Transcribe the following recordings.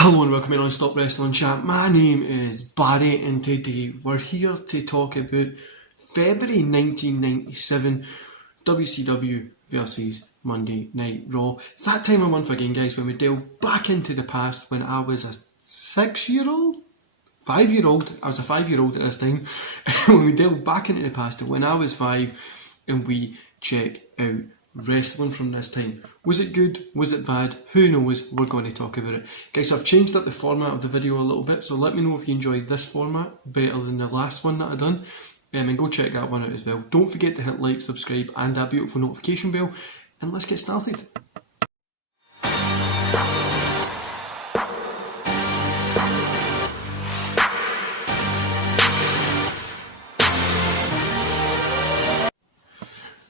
Hello and welcome to Non-Stop Wrestling Chat. My name is Barry and today we're here to talk about February 1997 WCW versus Monday Night Raw. It's that time of month again, guys, when we delve back into the past when I was a 6-year-old? 5-year-old. I was a 5-year-old at this time. When we delve back into the past to when I was 5 and we check out wrestling from this time. Was it good? Was it bad? Who knows? We're going to talk about it. Guys, I've changed up the format of the video a little bit, so let me know if you enjoyed this format better than the last one that I done. And go check that one out as well. Don't forget to hit like, subscribe and that beautiful notification bell. And let's get started.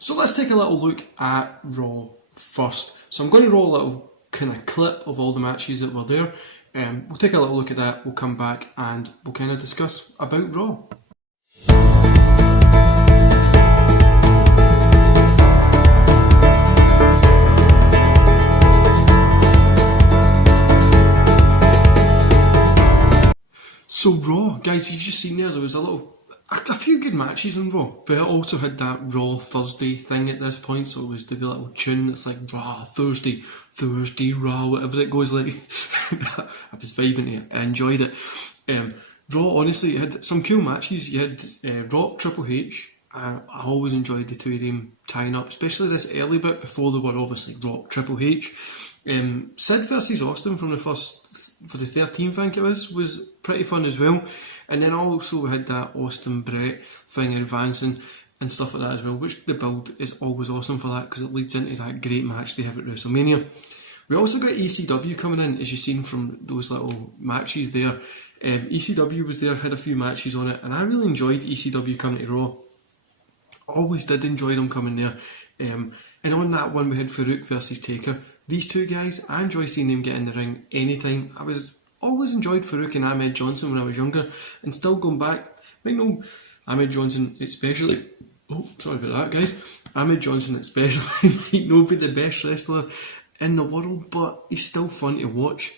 So let's take a little look at Raw first. So I'm going to roll a little kind of clip of all the matches that were there. We'll take a little look at that, we'll come back and we'll kind of discuss about Raw. So Raw, guys, you've just seen there was a few good matches on Raw, but it also had that Raw Thursday thing at this point, so it was the little tune that's like Raw Thursday, Raw, whatever it goes like. I was vibing to it, I enjoyed it. Raw, honestly, it had some cool matches. You had Rock, Triple H. I always enjoyed the two of them tying up, especially this early bit before they were obviously Rock, Triple H. Sid versus Austin for the 13th, I think it was pretty fun as well. And then also we had that Austin Brett thing advancing and stuff like that as well, which the build is always awesome for that because it leads into that great match they have at WrestleMania. We also got ECW coming in, as you've seen from those little matches there. ECW was there, had a few matches on it, and I really enjoyed ECW coming to Raw. Always did enjoy them coming there. And on that one we had Farouk versus Taker. These two guys, I enjoy seeing them get in the ring anytime. I was always enjoyed Farouk and Ahmed Johnson when I was younger, and still going back, I know Ahmed Johnson especially, sorry about that guys, Ahmed Johnson especially might not be the best wrestler in the world, but he's still fun to watch.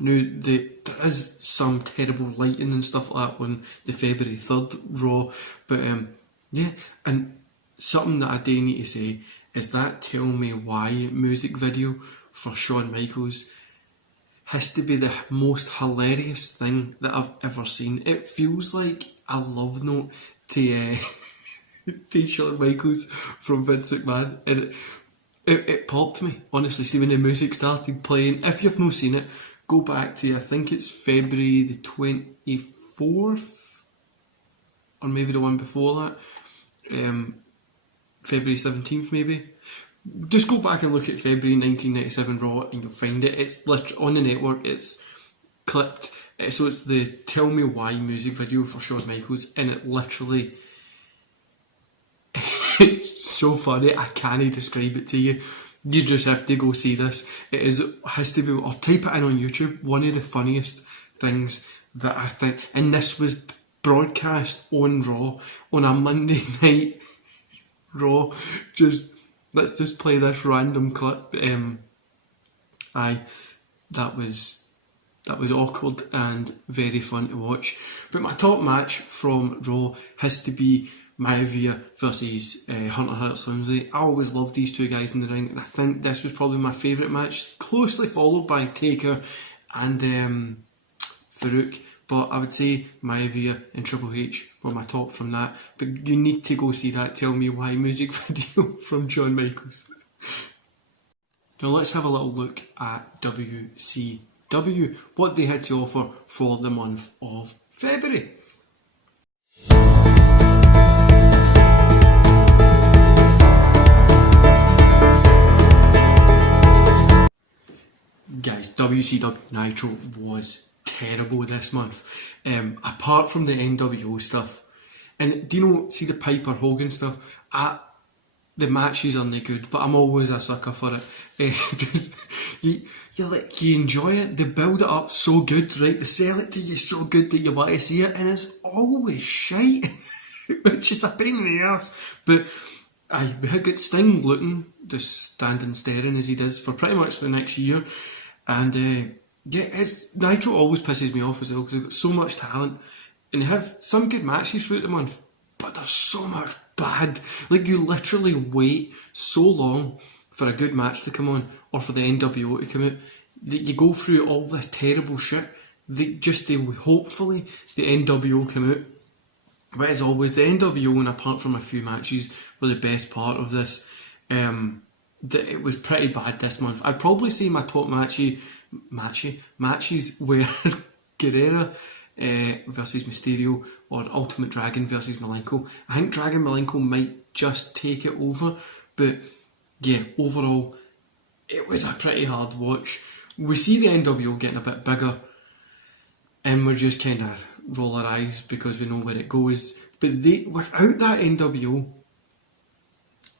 Now, there is some terrible lighting and stuff like that on the February 3rd Raw, but yeah, and something that I do need to say is that Tell Me Why music video for Shawn Michaels has to be the most hilarious thing that I've ever seen. It feels like a love note to to Shawn Michaels from Vince McMahon, and it popped me, honestly. See, when the music started playing, if you've not seen it, go back to, I think it's February the 24th, or maybe the one before that, February 17th maybe. Just go back and look at February 1997 Raw and you'll find it. It's literally on the network, it's clipped. So it's the Tell Me Why music video for Shawn Michaels, and it literally, it's so funny, I can't describe it to you. You just have to go see this. Has to be, or type it in on YouTube, one of the funniest things that I think, and this was broadcast on Raw on a Monday night Raw. Let's just play this random clip. That was awkward and very fun to watch. But my top match from Raw has to be Maivia versus Hunter Hearst Helmsley. I always loved these two guys in the ring, and I think this was probably my favourite match, closely followed by Taker and Farouk. But I would say Maivia and Triple H were my top from that. But you need to go see that Tell Me Why music video from Shawn Michaels. Now let's have a little look at WCW, what they had to offer for the month of February. Guys, WCW Nitro was terrible this month, apart from the NWO stuff. And do you know, see the Piper Hogan stuff, the matches aren't good, but I'm always a sucker for it. You enjoy it, they build it up so good, right, they sell it to you so good that you want to see it, and it's always shite. Which is a pain in the ass. But we had got Sting looking, just standing staring as he does for pretty much the next year, and Yeah, Nitro always pisses me off as well because they've got so much talent and they have some good matches throughout the month, but there's so much bad. Like, you literally wait so long for a good match to come on or for the NWO to come out that you go through all this terrible shit. Hopefully the NWO come out. But as always, the NWO, and apart from a few matches, were the best part of this. It was pretty bad this month. I'd probably say my top matches were Guerrero versus Mysterio or Ultimate Dragon versus Malenko. I think Dragon Malenko might just take it over, but yeah, overall, it was a pretty hard watch. We see the NWO getting a bit bigger, and we're just kind of roll our eyes because we know where it goes. But without that NWO,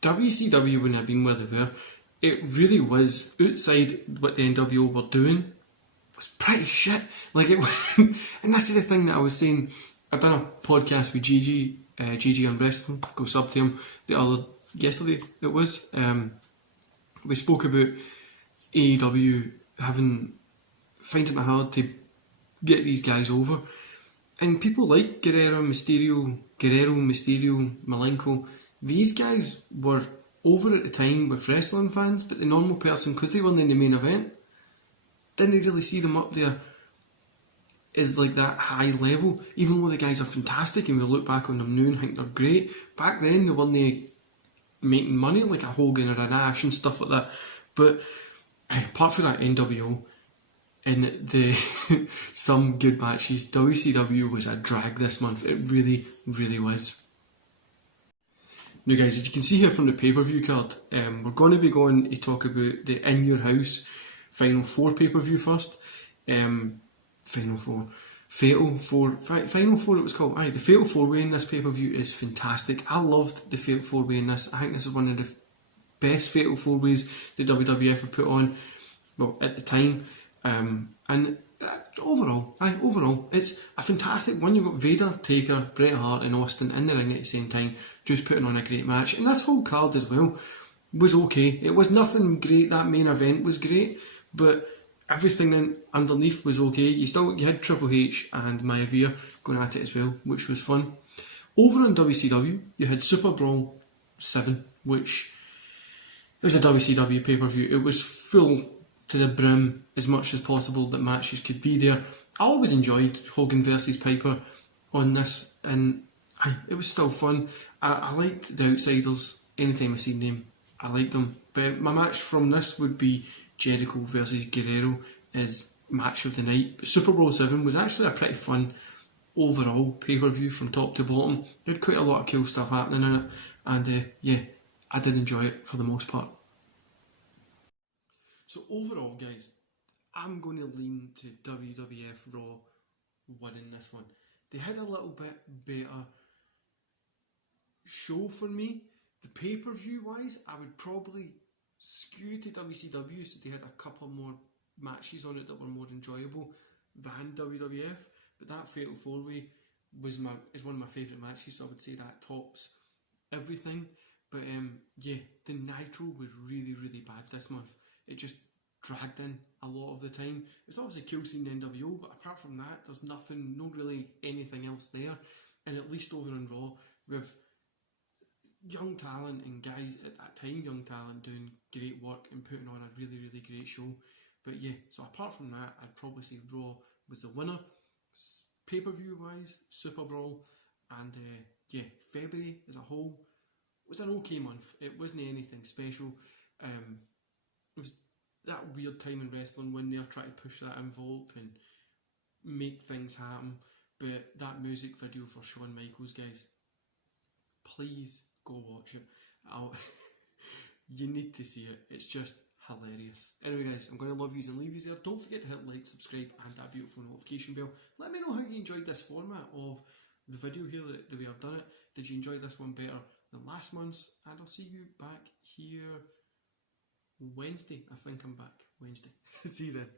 WCW wouldn't have been where they were. It really was, outside what the NWO were doing, was pretty shit. Like, it and this is the thing that I was saying. I done a podcast with GG on Wrestling, go sub to him, yesterday it was. We spoke about AEW finding it hard to get these guys over. And people like Guerrero, Mysterio, Malenko, these guys were over at the time with wrestling fans, but the normal person, because they weren't in the main event, didn't really see them up there as like that high level, even though the guys are fantastic and we look back on them now and think they're great. Back then they weren't making money like a Hogan or a Nash and stuff like that. But apart from that NWO and the some good matches, WCW was a drag this month. It really, really was. Now guys, as you can see here from the pay-per-view card, we're going to be going to talk about the In Your House Final 4 pay-per-view first. Final 4 it was called. The Fatal 4-Way in this pay-per-view is fantastic. I loved the Fatal 4-Way in this. I think this is one of the best Fatal 4-Ways that WWF have put on, well, at the time. And overall, it's a fantastic one. You've got Vader, Taker, Bret Hart and Austin in the ring at the same time, just putting on a great match. And this whole card as well was okay. It was nothing great. That main event was great, but everything underneath was okay. You had Triple H and Maivia going at it as well, which was fun. Over on WCW, you had Super Brawl 7, which was a WCW pay-per-view. It was full to the brim as much as possible that matches could be there. I always enjoyed Hogan versus Piper on this, and it was still fun. I liked the Outsiders. Anytime I seen them, I liked them. But my match from this would be Jericho versus Guerrero as match of the night. But Super Bowl 7 was actually a pretty fun overall pay-per-view from top to bottom. There had quite a lot of cool stuff happening in it, and yeah, I did enjoy it for the most part. So overall, guys, I'm going to lean to WWF Raw winning this one. They had a little bit better show for me. The pay-per-view wise, I would probably skew to WCW, so they had a couple more matches on it that were more enjoyable than WWF. But that Fatal 4-Way is one of my favourite matches, so I would say that tops everything. But yeah, the Nitro was really, really bad this month. It just dragged in a lot of the time. It was obviously cool seeing the NWO, but apart from that, there's nothing, no really anything else there. And at least over on Raw, with young talent and guys at that time, young talent doing great work and putting on a really, really great show. But yeah, so apart from that, I'd probably say Raw was the winner. Pay-per-view wise, Super Brawl, and yeah, February as a whole was an okay month. It wasn't anything special. It was that weird time in wrestling when they're trying to push that envelope and make things happen. But that music video for Shawn Michaels, guys, please go watch it. You need to see it. It's just hilarious. Anyway, guys, I'm going to love yous and leave yous there. Don't forget to hit like, subscribe, and that beautiful notification bell. Let me know how you enjoyed this format of the video here, the way I've done it. Did you enjoy this one better than last month's? And I'll see you back here Wednesday. I think I'm back Wednesday. See you then.